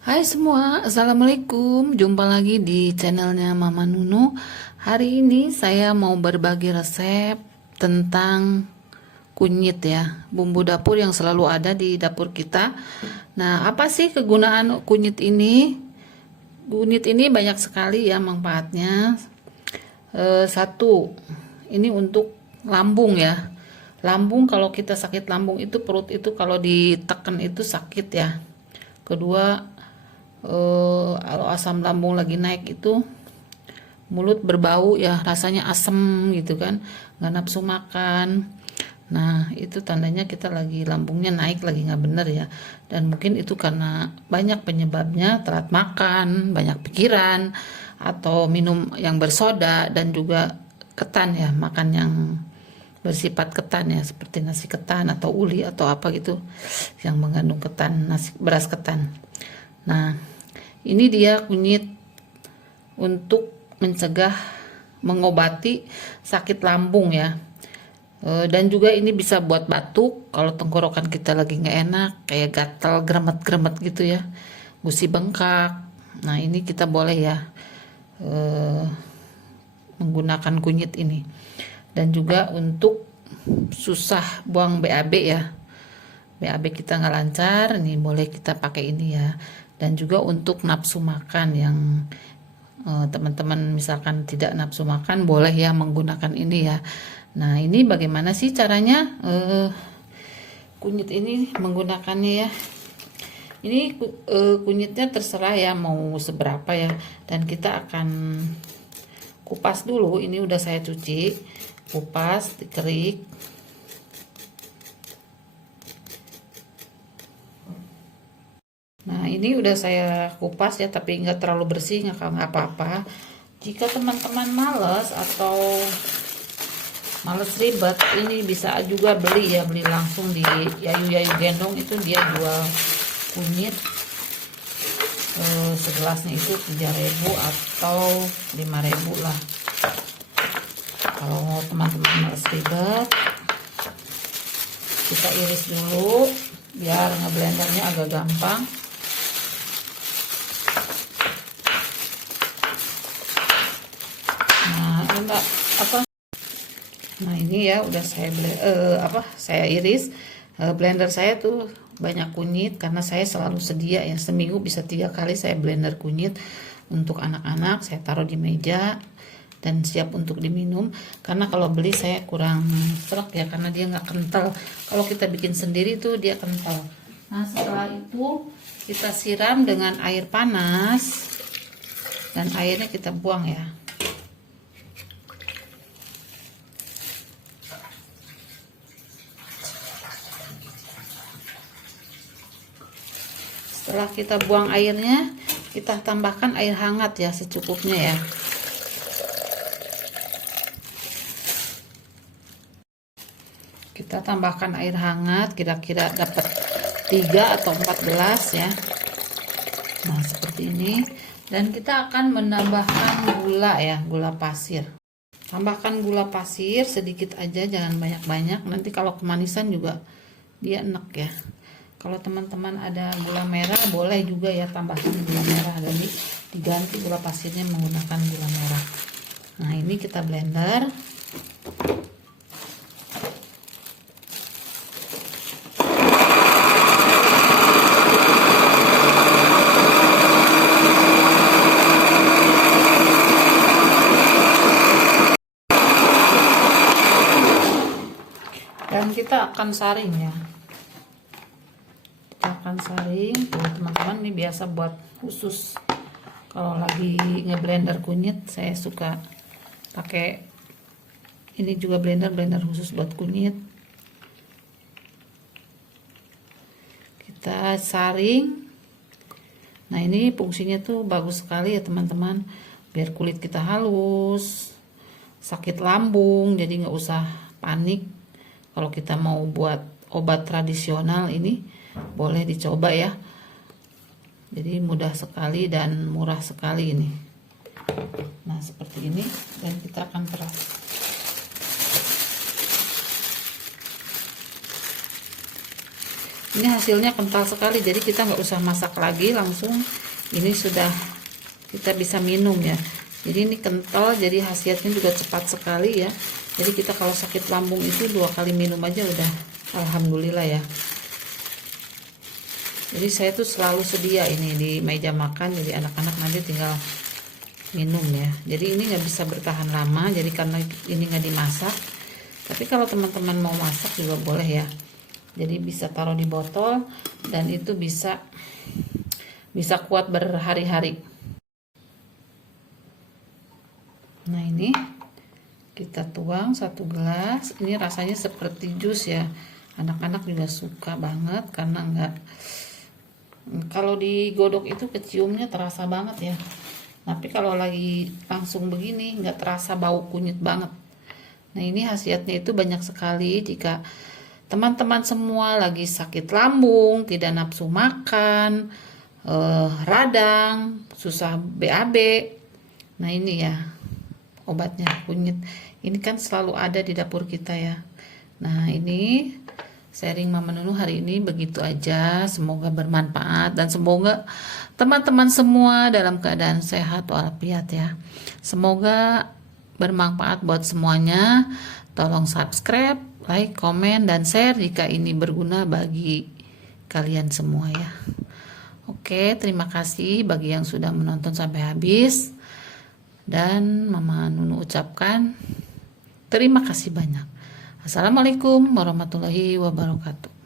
Hai semua, Assalamualaikum. Jumpa lagi di channelnya Mama Nunu. Hari ini saya mau berbagi resep tentang kunyit ya, bumbu dapur yang selalu ada di dapur kita. Nah, apa sih kegunaan kunyit ini? Kunyit ini banyak sekali ya manfaatnya. Satu, ini untuk lambung ya. Lambung, kalau kita sakit lambung itu, perut itu kalau ditekan itu sakit ya. Kedua, kalau asam lambung lagi naik itu mulut berbau ya, rasanya asem gitu kan, nggak nafsu makan. Nah, itu tandanya kita lagi lambungnya naik, lagi nggak bener ya. Dan mungkin itu karena banyak penyebabnya, telat makan, banyak pikiran, atau minum yang bersoda, dan juga ketan ya, makan yang bersifat ketan ya, seperti nasi ketan atau uli atau apa gitu yang mengandung ketan, nasi beras ketan. Nah, ini dia kunyit untuk mencegah, mengobati sakit lambung ya. Dan juga ini bisa buat batuk kalau tenggorokan kita lagi nggak enak, kayak gatal, gremet-gremet gitu ya, gusi bengkak. Nah, ini kita boleh ya menggunakan kunyit ini. Dan juga untuk susah buang BAB ya, BAB kita nggak lancar, ini boleh kita pakai ini ya. Dan juga untuk nafsu makan yang teman-teman misalkan tidak nafsu makan, boleh ya menggunakan ini ya. Nah, ini bagaimana sih caranya kunyit ini menggunakannya ya. Ini kunyitnya terserah ya mau seberapa ya, dan kita akan kupas dulu. Ini udah saya cuci, kupas, dikerik. Nah, ini udah saya kupas ya, tapi nggak terlalu bersih, nggak apa-apa. Jika teman-teman males atau males ribet, ini bisa juga beli ya, beli langsung di Yayu Gendong, itu dia jual kunyit. Segelasnya itu 3.000 atau 5.000 lah. Kalau teman-teman males ribet, kita iris dulu biar ngeblendernya agak gampang. Nah, ini ya udah saya iris. Blender saya tuh banyak kunyit karena saya selalu sedia ya, seminggu bisa 3 kali saya blender kunyit untuk anak-anak. Saya taruh di meja dan siap untuk diminum, karena kalau beli saya kurang serak ya, karena dia nggak kental. Kalau kita bikin sendiri tuh dia kental. Nah, setelah itu kita siram dengan air panas dan airnya kita buang ya. Setelah kita buang airnya, kita tambahkan air hangat ya, secukupnya ya. Kita tambahkan air hangat, kira-kira dapat 3 atau 4 gelas ya. Nah, seperti ini. Dan kita akan menambahkan gula ya, gula pasir. Tambahkan gula pasir sedikit aja, jangan banyak-banyak. Nanti kalau kemanisan juga dia enak ya. Kalau teman-teman ada gula merah, boleh juga ya tambahkan gula merah. Jadi diganti gula pasirnya menggunakan gula merah. Nah, ini kita blender. Dan kita akan saring ya. Akan saring tuh teman-teman, ini biasa buat khusus kalau lagi ngeblender kunyit. Saya suka pakai ini juga, blender khusus buat kunyit. Kita saring. Nah, ini fungsinya tuh bagus sekali ya teman-teman, biar kulit kita halus, sakit lambung jadi nggak usah panik. Kalau kita mau buat obat tradisional, ini boleh dicoba ya. Jadi mudah sekali dan murah sekali ini. Nah, seperti ini. Dan kita akan peras. Ini hasilnya kental sekali, jadi kita nggak usah masak lagi, langsung ini sudah kita bisa minum ya. Jadi ini kental, jadi khasiatnya juga cepat sekali ya. Jadi kita kalau sakit lambung itu 2 kali minum aja udah alhamdulillah ya. Jadi saya tuh selalu sedia ini di meja makan, jadi anak-anak nanti tinggal minum ya. Jadi ini nggak bisa bertahan lama, jadi karena ini nggak dimasak. Tapi kalau teman-teman mau masak juga boleh ya. Jadi bisa taruh di botol dan itu bisa kuat berhari-hari. Nah ini kita tuang 1 gelas. Ini rasanya seperti jus ya. Anak-anak juga suka banget karena nggak, kalau digodok itu keciumnya terasa banget ya. Tapi kalau lagi langsung begini nggak terasa bau kunyit banget. Nah ini khasiatnya itu banyak sekali. Jika teman-teman semua lagi sakit lambung, tidak nafsu makan, radang, susah BAB, nah ini ya obatnya kunyit. Ini kan selalu ada di dapur kita ya. Nah ini sharing Mama Nunu hari ini begitu aja. Semoga bermanfaat dan semoga teman-teman semua dalam keadaan sehat walafiat ya. Semoga bermanfaat buat semuanya. Tolong subscribe, like, komen, dan share jika ini berguna bagi kalian semua ya. Oke, terima kasih bagi yang sudah menonton sampai habis. Dan Mama Nunu ucapkan terima kasih banyak. Assalamualaikum warahmatullahi wabarakatuh.